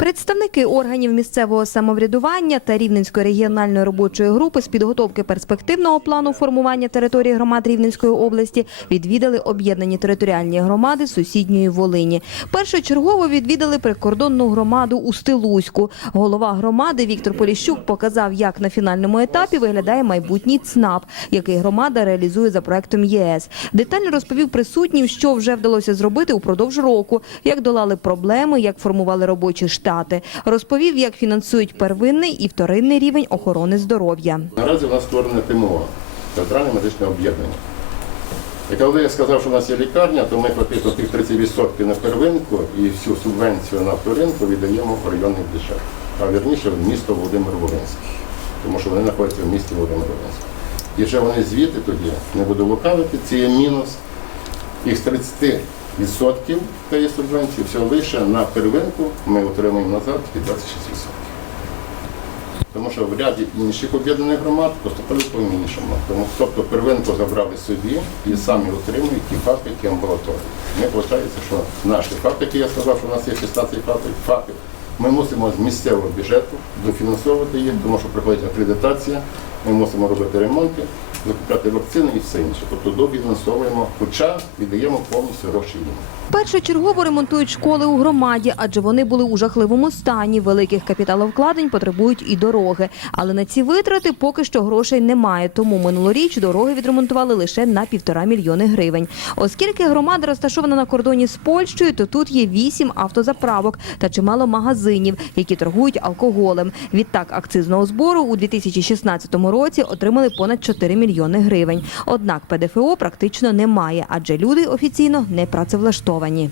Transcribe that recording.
Представники органів місцевого самоврядування та Рівненської регіональної робочої групи з підготовки перспективного плану формування території громад Рівненської області відвідали об'єднані територіальні громади сусідньої Волині. Першочергово відвідали прикордонну громаду у Стилуську. Голова громади Віктор Поліщук показав, як на фінальному етапі виглядає майбутній ЦНАП, який громада реалізує за проектом ЄС. Детально розповів присутнім, що вже вдалося зробити упродовж року, як долали проблеми, як формували робочі штати. Розповів, як фінансують первинний і вторинний рівень охорони здоров'я. Наразі у нас створене ТМО, театральне медичне об'єднання. І коли я сказав, що у нас є лікарня, то ми фактично тих 30% на первинку і всю субвенцію на вторинку віддаємо в районний бюджет, а вірніше в місто Володимир-Волинський, тому що вони знаходяться в місті Володимир-Волинський. І вже вони звідти тоді, не буду лукавити, це є мінус. Із 30% тієї субвенції, все лише на первинку ми отримуємо назад тільки 26%. Тому що в ряді інших об'єднаних громад поступили по-іншому. Тому, тобто первинку забрали собі і самі отримують ті факти, які амбулаторії. Ми виходить, що наші факти, які я сказав, що у нас є 16 фактів, фактів, ми мусимо з місцевого бюджету дофінансовувати їх, тому що приходить акредитація, ми мусимо робити ремонти, закупляти вакцини і все інше. Тобто дофінансовуємо, хоча віддаємо повністю гроші. Першочергово ремонтують школи у громаді, адже вони були у жахливому стані. Великих капіталовкладень потребують і дороги. Але на ці витрати поки що грошей немає. Тому минулоріч дороги відремонтували лише на півтора мільйони гривень. Оскільки громада розташована на кордоні з Польщею, то тут є вісім автозаправок та чимало магазинів, які торгують алкоголем. Відтак акцизного збору у 2016 році отримали понад 4 мільйони гривень. Однак ПДФО практично немає, адже люди офіційно не працевлаштовані.